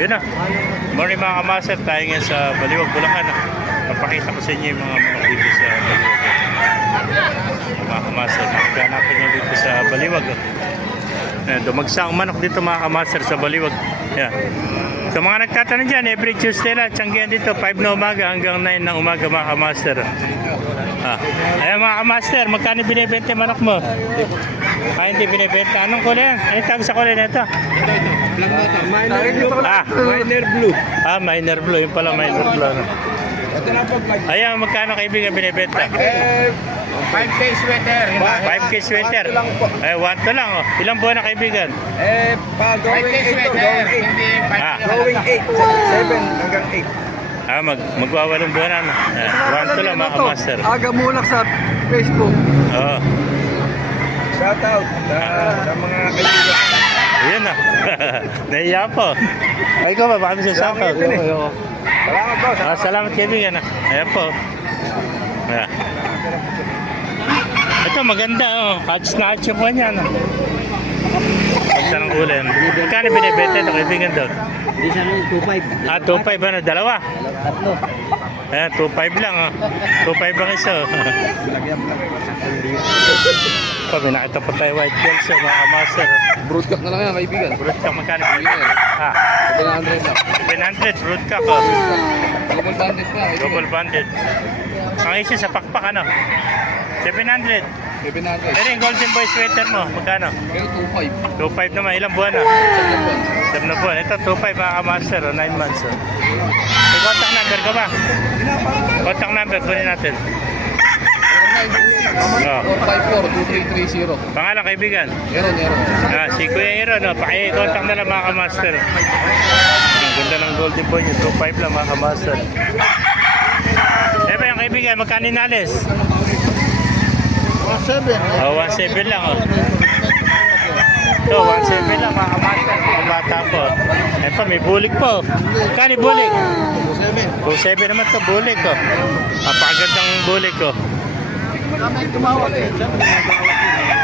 Yun na. Morning mga kamaster, tayo ngayon sa Baliwag, Bulacan. Papakita ko sa inyo yung mga manok dito sa Baliwag. Mga kamaster, nakaganapan nyo dito sa Baliwag. Dumagsa ang manok dito mga kamaster sa Baliwag. Yan. So mga nagtatanong dyan, every Tuesday lang, tiyanggihan dito, 5 na umaga hanggang 9 ng umaga mga kamaster. Ayan mga kamaster, magkano binibenta yung manok mo? Hindi binibenta. Anong kulay yan? Anong tawag sa kulay na ito? Minor blue. Minor blue. Yung pala minor blue. Ito na po vlog. Ayan, magkano kaibigan binibenta? 5K sweater. 5K sweater. 1 to lang. Oh. Ilang buwan na kaibigan? Going 8 to going 8. Going 8. 7 hanggang 8. Magwawalong buwan na. 1 to lang mga kamaster. Aga mulak sa Facebook. Oo. Shout out sa mga kaibigan. Ayan na. Nahiya po. Ay ko ba? Baka may shout out. Salamat po. Salamat kaibigan. Ayan po. Ayan. Ito maganda oh. Hats na hats yung kanya. Pagsa ng ulan. Magkano binibenta ito kaibigan doon? Hindi siya 2.5. 2.5 ano? Dalawa? Tatlo. Ayan, 2.5 lang oh. 2.5 ang isa oh. May nakita pa tayo white girls oh, mga kamaster. Broadcast na lang yan kaibigan. Broodcock magkano binibenta? 700 lang. 700 broodcock oh. Double banded pa. Double banded. Ang isa sa pakpak ano? 700. 700. Pero yung golden boy sweater mo, magkano? Pero 2.5. 2.5 naman, ilang buwan na? 7 na buwan. Ito 2.5 mga kamaster, 9 months. Oh. May contact number ka ba? Contact number, kunin natin. 454-2330. Pangalan kaibigan? Meron. Si Kuya Aaron, no? Paki-contact na lang mga kamaster. Ang ganda ng golden boy niya, 2.5 lang mga kamaster. Ba yung kaibigan, magkano inalis? 17. 1.7 lang oh. Ito, 1.7 lang mga kamaster. Mga bata po. Pa, may bulik po. Magkano bulik? 2.7 naman ito, bulik oh. Napakagandang bulik oh.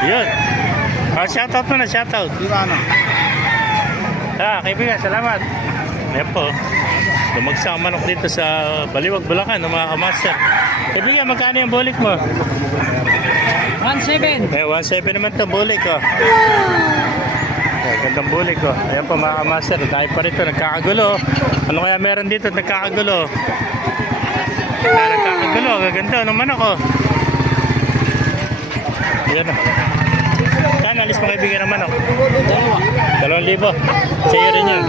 Yun. Shoutout mo na, shoutout. Kaibigan, salamat. Ayan po. Dumagsa ang manok dito sa Baliwag, Bulacan, ng mga kamaster. Kaibigan, magkano yung bulik mo? 1.7. 1.7 naman ito, bulik oh. Gandang bulik oh. Ayan po mga kamaster, tayo pa rito, nagkakagulo. Ano kaya meron dito, nagkakagulo? Nagkakagulo, gaganda ng manok oh. Yan oh. Saan alis mo kaibigan ng manok? 2,000. Sa'yo rin yan.